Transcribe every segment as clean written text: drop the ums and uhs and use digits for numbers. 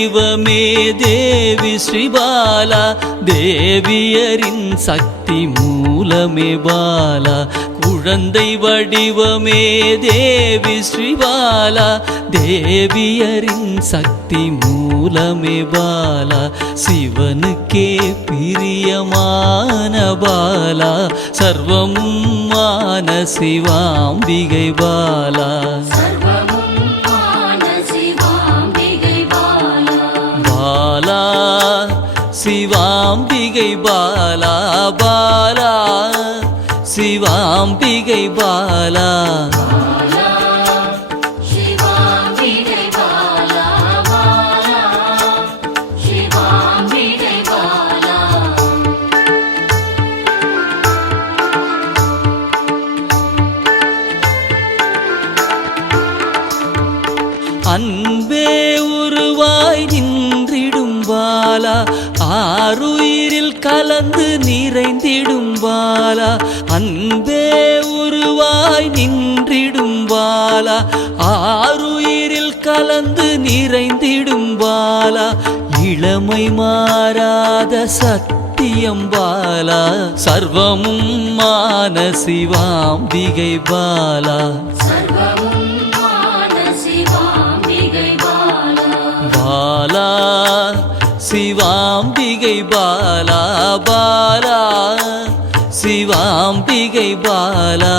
வடிவமே தேவி ஸ்ரீபாலா, தேவியரின் சக்தி மூலமே பாலா. குழந்தை வடிவமே தேவி ஸ்ரீபாலா, தேவியரின் சக்தி மூலமே பாலா. சிவனுக்கே பிரியமான பாலா, சர்வமும் மான சிவாம்பிகை பாலா. பாலா சிவாம்பிகை பாலா, பாலா சிவாம்பிகை பாலா. அன்பே உருவாய் நின்றிடும் பாலா, ஆருயிரில் கலந்து நிறைந்திடும் பாலா. அன்பே உருவாய் நின்றிடும் பாலா, ஆருயிரில் கலந்து நிறைந்திடும் பாலா. இளமை மாறாத சத்தியம் பாலா, சர்வமும் மான சிவாம்பிகை பாலா. பாலா சிவாம்பிகை பாலா, பாலா சிவாம்பிகை பாலா.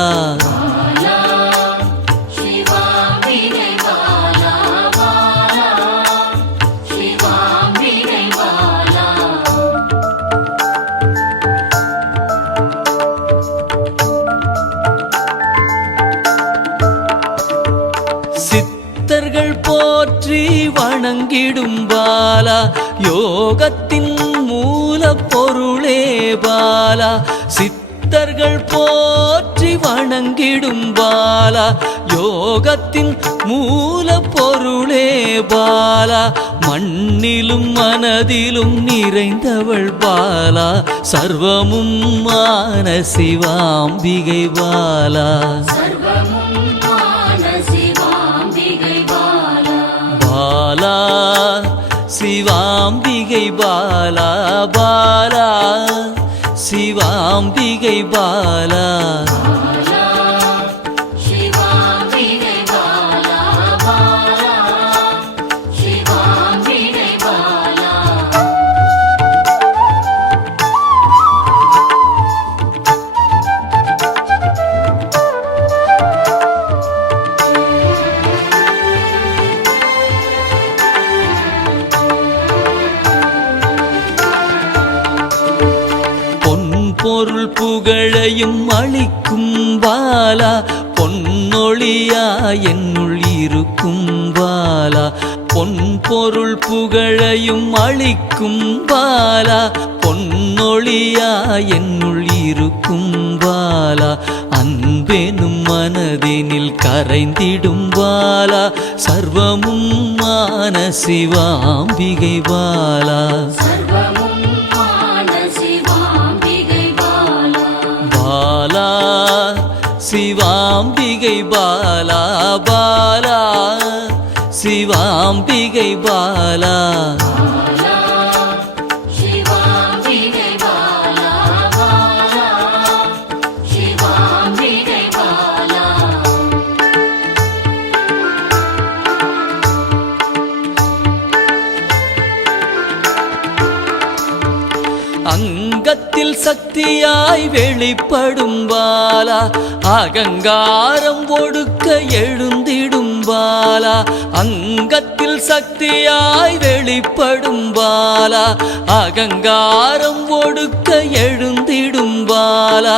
சித்தர்கள் போற்றி வணங்கிடும் பாலா, யோகத்தின் மூல பொருளே பாலா. சித்தர்கள் போற்றி வணங்கிடும் பாலா, யோகத்தின் மூல பொருளே பாலா. மண்ணிலும் மனதிலும் நிறைந்தவள் பாலா, சர்வமும் மான சிவாம்பிகை பாலா. பாலா சிவாம்பிகை பாலா, பாலா சிவாம்பிகை பாலா. பொருள் புகழையும் அளிக்கும் பாலா, பொன்னொழியா என்னுள் இருக்கும் பாலா. பொன் பொருள் புகழையும் அளிக்கும் பாலா, பொன்னொழியா என்னுள் இருக்கும் பாலா. அன்பெனும் மனதினில் கரைந்திடும் பாலா, சர்வமும் மான சிவாம்பிகை பாலா. பாலா சிவாம்பிகை பாலா, பாலா சிவாம்பிகை பாலா. அங்கத்தில் சக்தியாய் வெளிப்படும் பாலா, அகங்காரம் ஒடுக்க எழுந்திடும் பாலா. அங்கத்தில் சக்தியாய் வெளிப்படும் பாலா, அகங்காரம் ஒடுக்க எழுந்திடும் பாலா.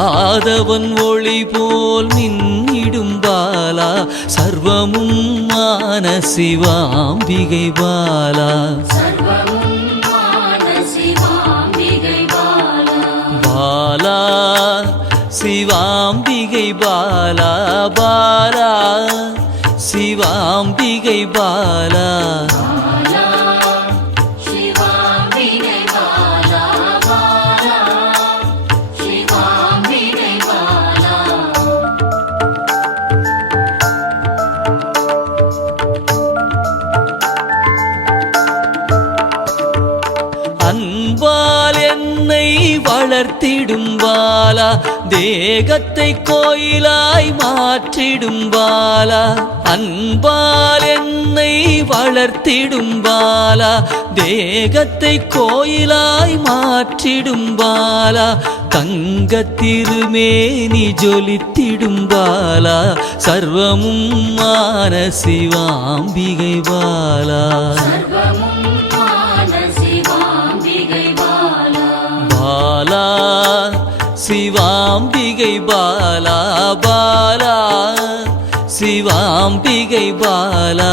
ஆதவன் ஒளி போல் மின்னிடும் பாலா, சர்வமும் மான சிவாம்பிகை பாலா. பாலா சிவாம்பிகை பாலா, பாலா சிவாம்பிகை பாலா. வளர்த்திடும் பாலா தேகத்தை கோயிலாய் மாற்றிடும் பாலா அன்பால் என்னை வளர்த்திடும் பாலா தேகத்தை கோயிலாய் மாற்றிடும் பாலா தங்க திருமேனி ஜொலித்திடும் பாலா சர்வமும் மான சிவாம்பிகை பாலா பாலா சிவாம்பிகை பாலா பாலா சிவாம்பிகை பாலா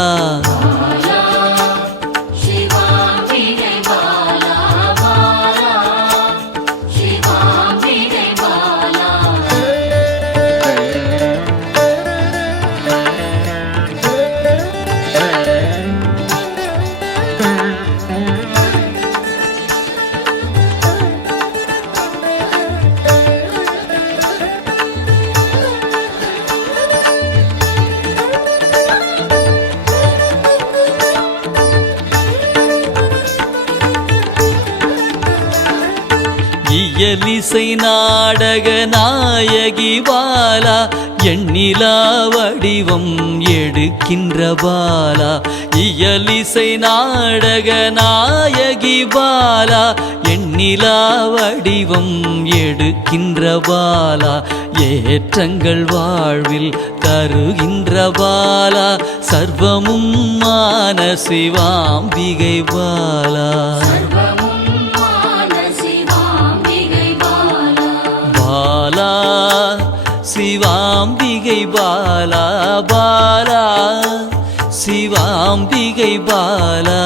இயலிசை நாடக நாயகி பாலா எண்ணிலா வடிவம் எடுக்கின்ற பாலா இயலிசை நாடக நாயகி பாலா எண்ணிலா வடிவம் எடுக்கின்ற பாலா ஏற்றங்கள் வாழ்வில் தருகின்ற பாலா சர்வமும் மான சிவாம்பிகை பாலா பாலா சிவாம்பிகை பாலா பாலா சிவாம்பிகை பாலா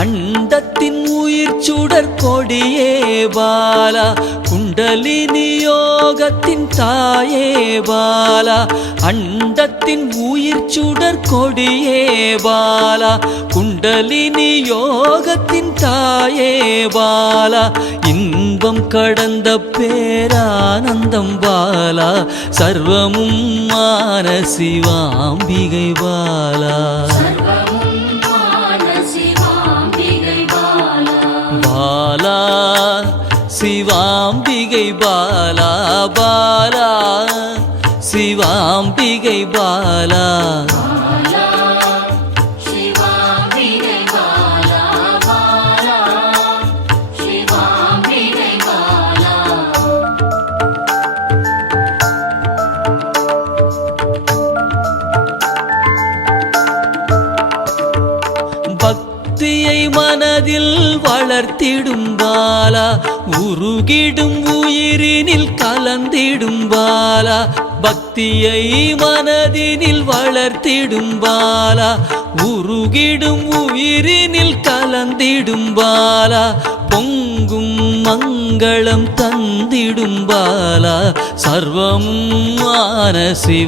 அண்டத்தின் உயிர் சுடர் கொடியே பாலா குண்டலினி யோகத்தின் தாயே பாலா அண்டத்தின் உயிர் சுடர் கொடியே பாலா குண்டலினி யோகத்தின் தாயே பாலா இன்பம் கடந்த பேரானந்தம் பாலா சர்வமும் மான சிவாம்பிகை பாலா பாலா சிவாம்பிகை பாலா பாலா சிவாம்பிகை பாலா பக்தியை மனதில் வளர்த்திடும் பாலா உருகிடும் உயிரினில் கலந்திடும் பாலா பக்தியை மனதினில் வளர்த்திடும் பாலா உருகிடும் உயிரினில் கலந்திடும் பாலா பொங்கும் மங்களம் தந்திடும் பாலா சர்வமும் மான சிவ